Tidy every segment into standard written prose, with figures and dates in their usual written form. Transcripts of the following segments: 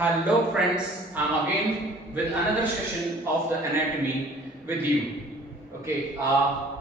Hello friends, I'm again with another session of the anatomy with you. Okay,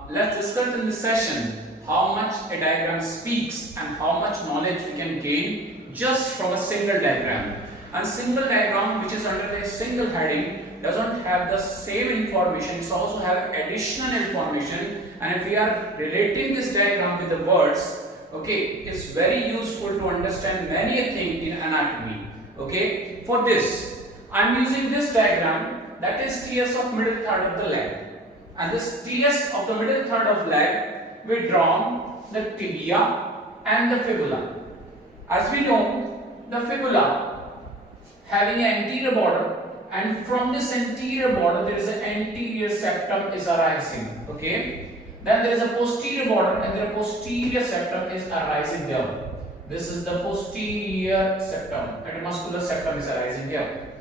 let's discuss in this session how much a diagram speaks and how much knowledge we can gain just from a single diagram. And single diagram which is under a single heading doesn't have the same information, it also have additional information, and if we are relating this diagram with the words, okay, it's very useful to understand many things in anatomy. Okay, for this I'm using this diagram, that is TS of middle third of the leg, and this TS of the middle third of leg we drawn the tibia and the fibula. As we know, the fibula having an anterior border, and from this anterior border there is an anterior septum is arising. Okay, then there is a posterior border and the posterior septum is arising there. This is the posterior septum and muscular septum is arising here.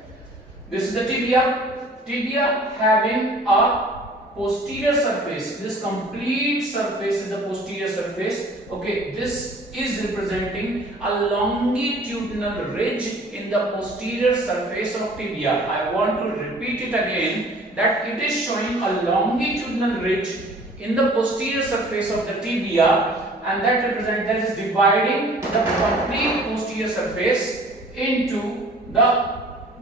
This is the tibia. Tibia having a posterior surface. This complete surface is the posterior surface. Okay, this is representing a longitudinal ridge in the posterior surface of tibia. I want to repeat it again that it is showing a longitudinal ridge in the posterior surface of the tibia, and that is dividing the complete posterior surface into the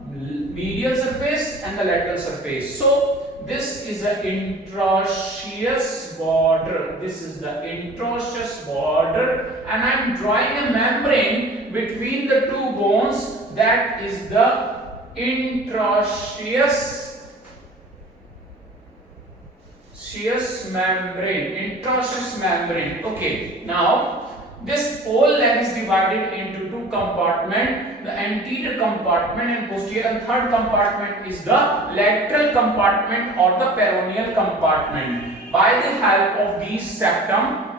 medial surface and the lateral surface. So this is the interosseous border. This is the interosseous border, and I am drawing a membrane between the two bones, that is the interosseous membrane, interosseous membrane. Okay, now this whole leg is divided into two compartments, the anterior compartment and posterior, and third compartment is the lateral compartment or the peroneal compartment. By the help of these septums,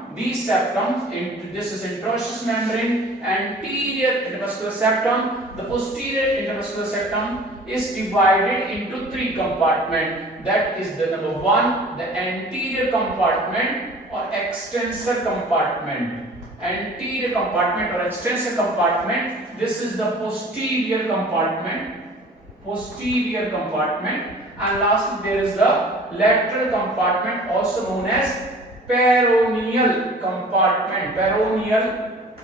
this is interosseous membrane, anterior intermuscular septum, the posterior intermuscular septum is divided into three compartments. That is the number one, the anterior compartment or extensor compartment. Anterior compartment or extensor compartment. This is the posterior compartment. Posterior compartment. And lastly, there is the lateral compartment, also known as peroneal compartment. Peroneal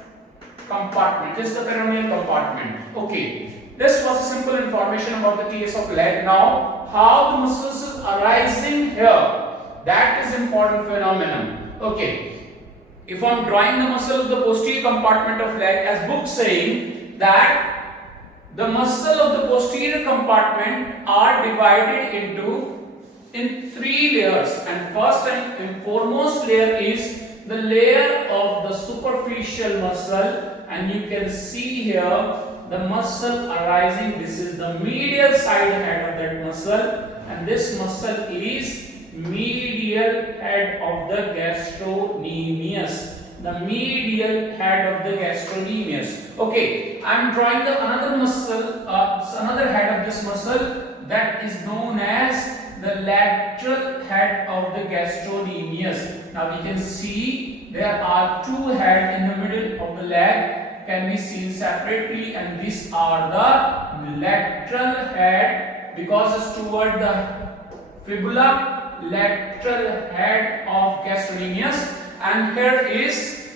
compartment. This is the peroneal compartment. Okay. This was simple information about the TS of leg. Now, how the muscles is arising here, that is important phenomenon. Okay, if I am drawing the muscle of the posterior compartment of leg, as book saying that the muscle of the posterior compartment are divided in three layers, and first and foremost layer is the layer of the superficial muscle, and you can see here the muscle arising. This is the medial side head of that muscle, and this muscle is medial head of the gastrocnemius. The medial head of the gastrocnemius. Okay, I am drawing the another muscle, another head of this muscle, that is known as the lateral head of the gastrocnemius. Now we can see there are two heads in the middle of the leg, can be seen separately, and these are the lateral head because it's toward the fibula, lateral head of gastrocnemius, and here is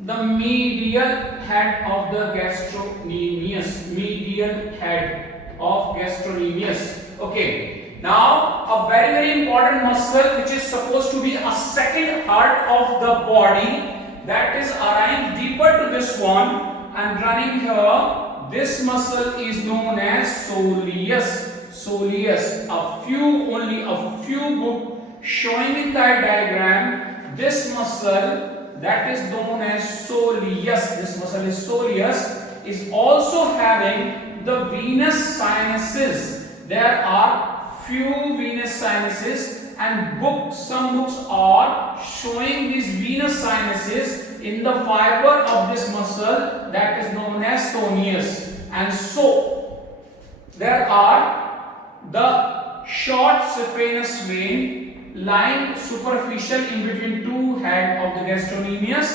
the medial head of the gastrocnemius. Medial head of gastrocnemius. Okay, now a very important muscle which is supposed to be a second heart of the body, that is arising deeper to this one and running here. This muscle is known as soleus. Soleus. Only a few books showing in that diagram this muscle, that is known as soleus. This muscle is soleus, is also having the venous sinuses. There are few venous sinuses, and some books are showing these venous sinuses in the fiber of this muscle, that is known as soneus. And so there are the short saphenous vein lying superficial in between two head of the gastrocnemius,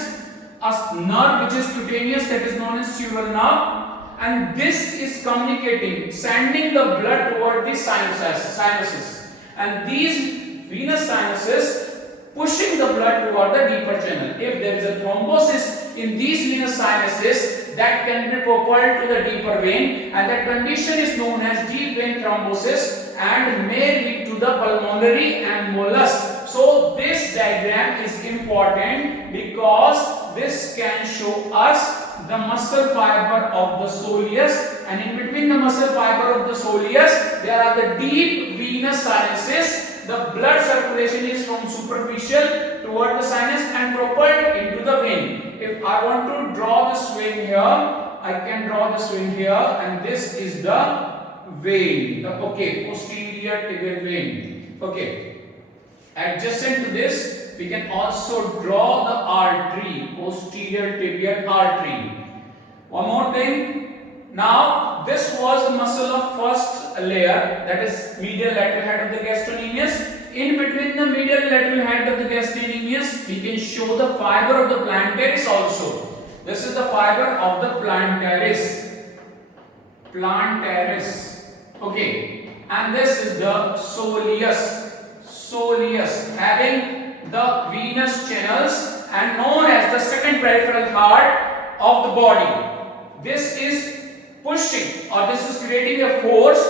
a nerve which is cutaneous, that is known as sural nerve, and this is communicating, sending the blood toward the sinuses, and these venous sinuses pushing the blood toward the deeper channel. If there is a thrombosis in these venous sinuses, that can be propelled to the deeper vein, and that condition is known as deep vein thrombosis and may lead to the pulmonary embolus. So this diagram is important because this can show us the muscle fiber of the soleus, and in between the muscle fiber of the soleus there are the deep venous sinuses. The blood circulation is from superficial toward the sinus and propelled into the vein. If I want to draw this vein here, I can draw this vein here, and this is the vein. Okay, posterior tibial vein. Okay. Adjacent to this, we can also draw the artery, posterior tibial artery. One more thing. Now, this was the muscle of first layer, that is medial lateral head of the gastrocnemius. In between the medial lateral head of the gastrocnemius, we can show the fiber of the plantaris also. This is the fiber of the plantaris. Plantaris. Okay. And this is the soleus. Soleus, having the venous channels and known as the second peripheral heart of the body. This is pushing, or this is creating a force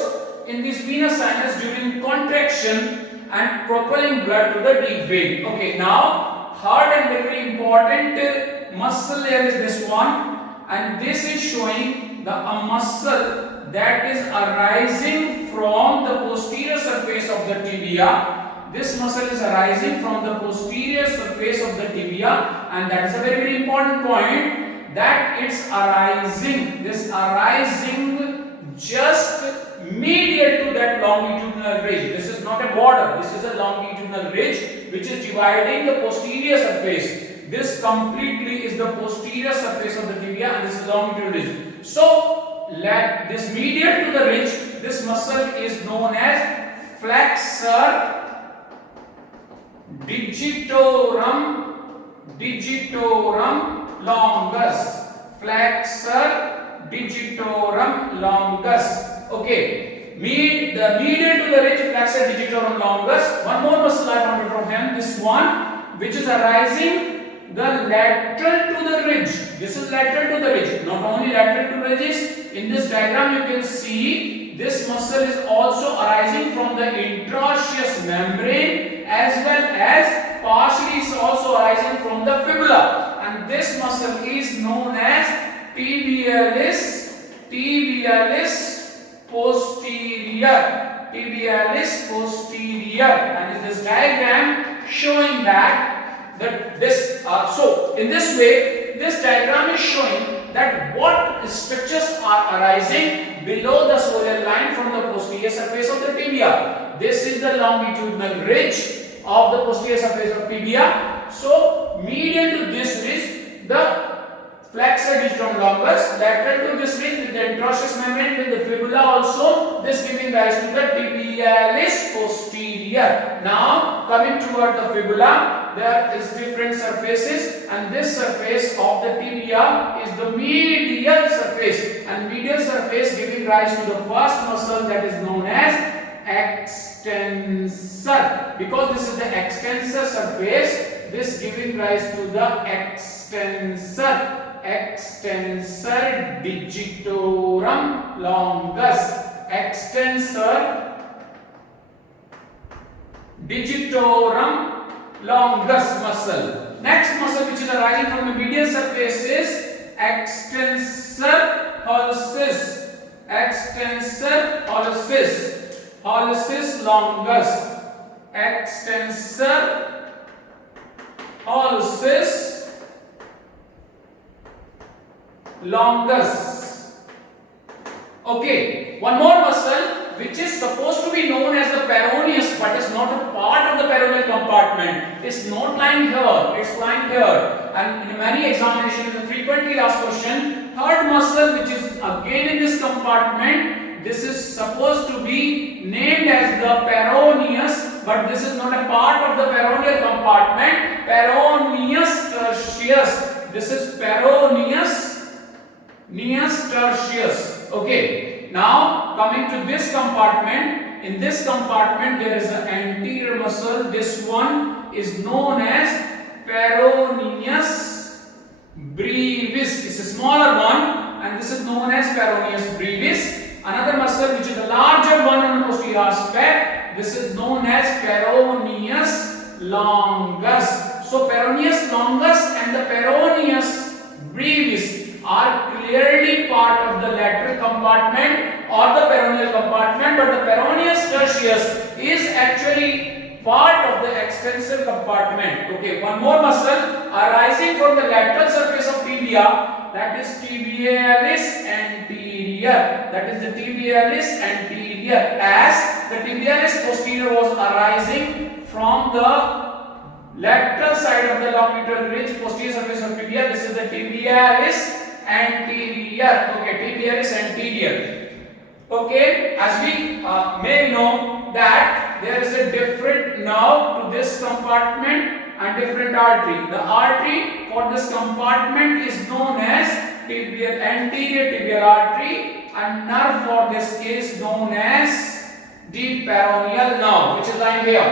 in this venous sinus during contraction and propelling blood to the deep vein. Okay, now third and very important muscle layer is this one, and this is showing the muscle that is arising from the posterior surface of the tibia. This muscle is arising from the posterior surface of the tibia, and that is a very, very important point, that it's arising, this arising just medial to that longitudinal ridge. This is not a border, this is a longitudinal ridge which is dividing the posterior surface. This completely is the posterior surface of the tibia, and this is longitudinal ridge. So, let this medial to the ridge, this muscle is known as flexor digitorum longus. Flexor digitorum longus. Okay. The medial to the ridge, flexor digitorum longus. One more muscle I want to draw here. This one, which is arising the lateral to the ridge. This is lateral to the ridge. Not only lateral to the ridges. In this diagram, you can see this muscle is also arising from the interosseous membrane, as well as partially is also arising from the fibula, and this muscle is known as tibialis posterior. Tibialis posterior, and this diagram showing that this. So in this way, this diagram is showing that what structures are arising below the soleal line from the posterior surface of the tibia. This is the longitudinal ridge of the posterior surface of tibia. So medial to this ridge, the flexor digitorum longus, lateral to this ridge with the interosseous membrane with the fibula also, this giving rise to the tibialis posterior. Now coming toward the fibula, there is different surfaces, and this surface of the tibia is the medial surface, and medial surface giving rise to the first muscle that is known as extensor. Because this is the extensor surface, this giving rise to the extensor digitorum longus. Extensor digitorum longus muscle. Next muscle which is arising from the medial surface is extensor hallucis. Extensor hallucis longus. Extensor hallucis longus. Okay, one more muscle which is supposed to be known as the peroneus, but is not a part of the peroneal compartment. It's not lying here, it's lying here. And in many examinations, the frequently asked question, third muscle which is again in this compartment, this is supposed to be named as the peroneus, but this is not a part of the peroneal compartment. Peroneus tertius. This is peroneus tertius. Okay, now coming to this compartment. In this compartment there is an anterior muscle. This one is known as peroneus brevis. It's a smaller one, and this is known as peroneus brevis. Another muscle which is a larger one on the posterior aspect, this is known as peroneus longus. So peroneus longus and the peroneus brevis are clearly part of the lateral compartment or the peroneal compartment, but the peroneus tertius is actually part of the extensor compartment. Okay, one more muscle arising from the lateral surface of tibia, that is tibialis anterior. That is the tibialis anterior, as the tibialis posterior was arising from the lateral side of the longitudinal ridge, posterior surface of tibia. This is the tibialis anterior. Okay, tibialis anterior. Okay, as we may know that there is a different nerve to this compartment and different artery. The artery for this compartment is known as anterior tibial artery, and nerve for this is known as the peroneal nerve, which is lying here.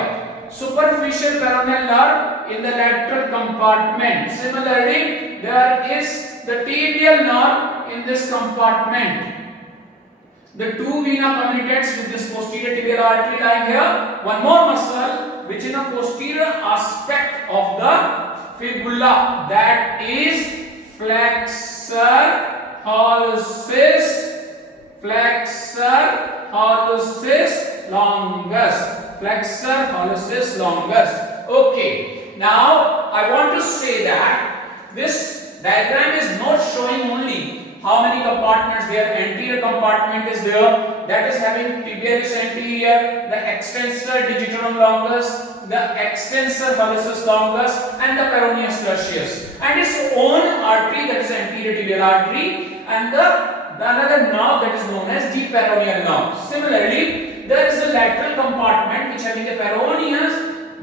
Superficial peroneal nerve in the lateral compartment. Similarly, there is the tibial nerve in this compartment. The two vena communicates with this posterior tibial artery lying here. One more muscle which is a posterior aspect of the fibula, that is flexor hallucis longus. Flexor hallucis longus. Okay, now I want to say that this diagram is not showing only how many compartments there. Anterior compartment is there, that is having tibialis anterior, the extensor digitorum longus, the extensor hallucis longus, and the peroneus tertius, and its own artery, that is anterior tibial artery, and the another nerve that is known as the peroneal nerve. Similarly, there is a lateral compartment which having a peroneus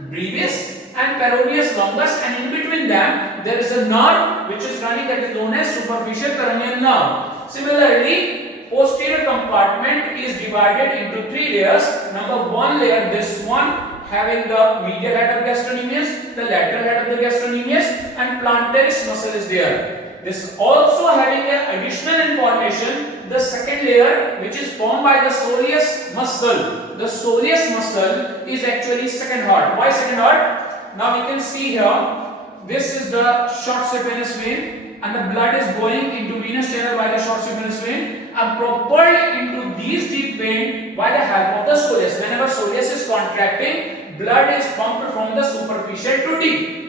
brevis and peroneus longus, and in between them there is a nerve which is running, that is known as superficial peroneal nerve. Similarly, posterior compartment is divided into three layers. Number one layer, this one having the medial head of gastrocnemius, the lateral head of the gastrocnemius, and plantaris muscle is there. This also having an additional information, the second layer which is formed by the soleus muscle. The soleus muscle is actually second heart. Why second heart? Now we can see here, this is the short saphenous vein, and the blood is going into venous channel by the short saphenous vein and propelled into these deep vein by the help of the soleus. Whenever soleus is contracting, blood is pumped from the superficial to deep,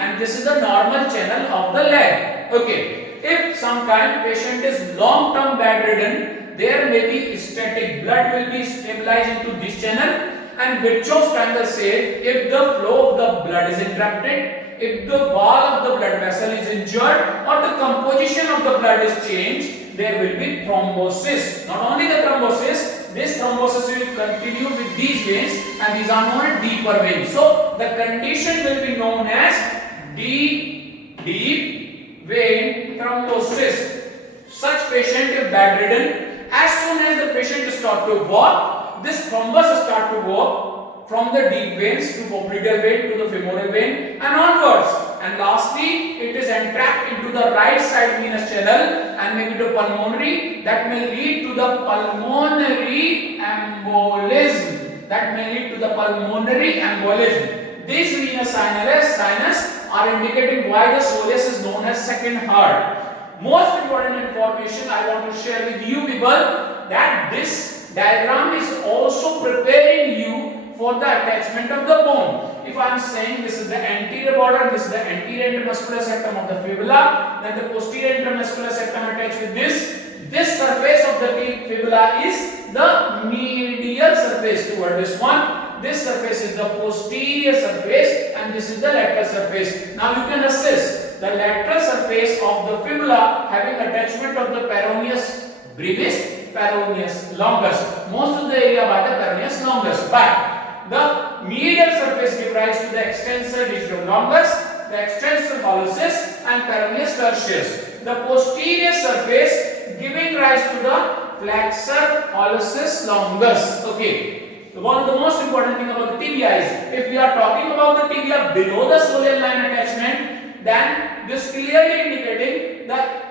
and this is the normal channel of the leg. Okay, if sometime patient is long-term bedridden, there may be static blood will be stabilized into this channel. And Virchow's triangle says if the flow of the blood is interrupted, if the wall of the blood vessel is injured, or the composition of the blood is changed, there will be thrombosis. Not only the thrombosis, this thrombosis will continue with these veins, and these are known as deeper veins. So the condition will be known as deep vein thrombosis. Such patient is bedridden. As soon as the patient starts to walk, this thrombus start to go from the deep veins to popliteal vein to the femoral vein and onwards, and lastly it is entrapped into the right side venous channel and maybe to pulmonary, that may lead to the pulmonary embolism. These venous sinus are indicating why the soleus is known as second heart. Most important information I want to share with you people, that this diagram is also preparing you for the attachment of the bone. If I am saying this is the anterior border, this is the anterior intermuscular septum of the fibula, then the posterior intermuscular septum attached with this surface of the fibula is the medial surface toward this one. This surface is the posterior surface, and this is the lateral surface. Now you can assess the lateral surface of the fibula having attachment of the peroneus brevis, peroneus longus, most of the area by the peroneus longus, but the medial surface gives rise to the extensor digitorum longus, the extensor hallucis, and peroneus tertius. the posterior surface giving rise to the flexor hallucis longus. Okay, one of the most important thing about the tibia is, if we are talking about the tibia below the soleal line attachment, then this clearly indicating that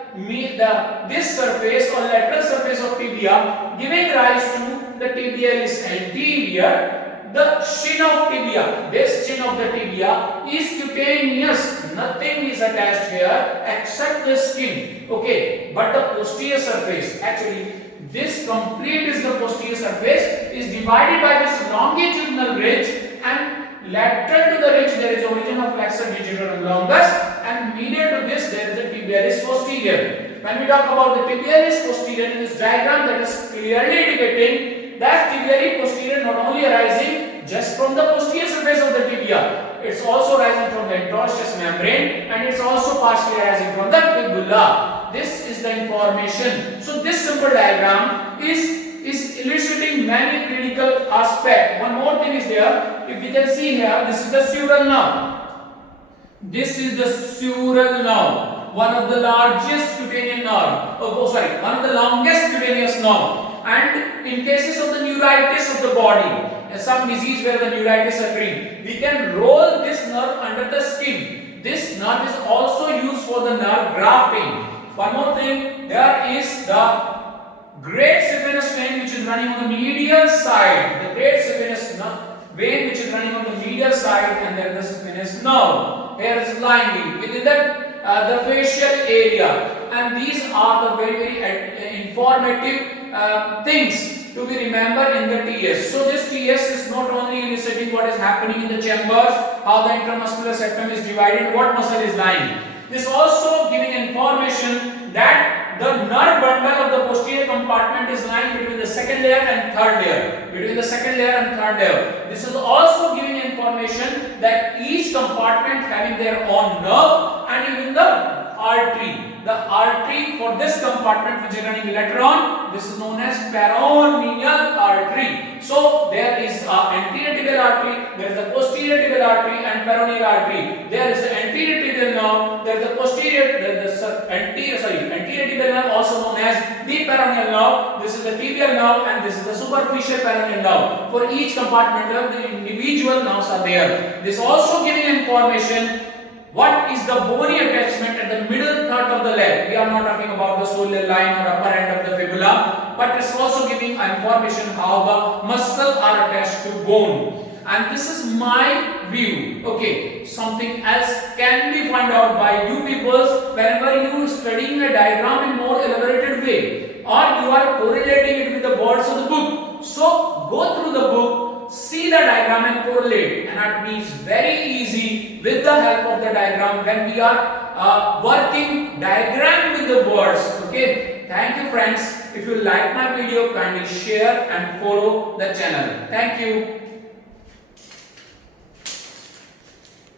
this surface or lateral surface of tibia giving rise to the tibialis anterior. The shin of tibia, this shin of the tibia is cutaneous. Nothing is attached here except the skin. Okay, but the posterior surface, actually this complete is the posterior surface, is divided by this longitudinal ridge, and lateral to the ridge there is origin of flexor digitorum longus, and medial to this there is the tibialis posterior. When we talk about the tibialis posterior in this diagram, that is clearly indicating that tibialis posterior not only arising just from the posterior surface of the tibia, it's also arising from the interosseous membrane, and it's also partially arising from the fibula. This is the information. So this simple diagram is illustrating many clinical aspects. One more thing is there. If you can see here, this is the sural nerve. This is the sural nerve, one of the largest cutaneous nerve. One of the longest cutaneous nerve. And in cases of the neuritis of the body, some disease where the neuritis occurring, we can roll this nerve under the skin. This nerve is also used for the nerve grafting. One more thing, there is the great saphenous vein which is running on the medial side. The great saphenous vein which is running on the medial side, and there is the saphenous nerve. Here is lining within the facial area, and these are the very informative things to be remembered in the TS. So this TS is not only illustrating what is happening in the chambers, how the intramuscular septum is divided, what muscle is lying. This also giving information that the nerve bundle of the posterior compartment is lying between the second layer and third layer. Between the second layer and third layer. This is also giving information that each compartment having their own nerve and even the artery. The artery for this compartment which is running later on, this is known as peroneal artery. So there is anterior tibial artery, there is the posterior tibial artery and peroneal artery. There is the anterior tibial nerve, there is the posterior, there is the anterior tibial nerve also known as the peroneal nerve. This is the tibial nerve and this is the superficial peroneal nerve. For each compartment the individual nerves are there. This also giving information what is the bony attachment at the middle third of the leg. We are not talking about the soleal line or upper end of the fibula, but it's also giving information how the muscles are attached to bone. And this is my view. Okay, something else can be found out by you people whenever you studying a diagram in more elaborated way, or you are correlating it with the words of the book. So go through the book, see the diagram and correlate, and that means very easy with the help of the diagram when we are working diagram with the words. Okay, thank you friends. If you like my video, kindly share and follow the channel. Thank you.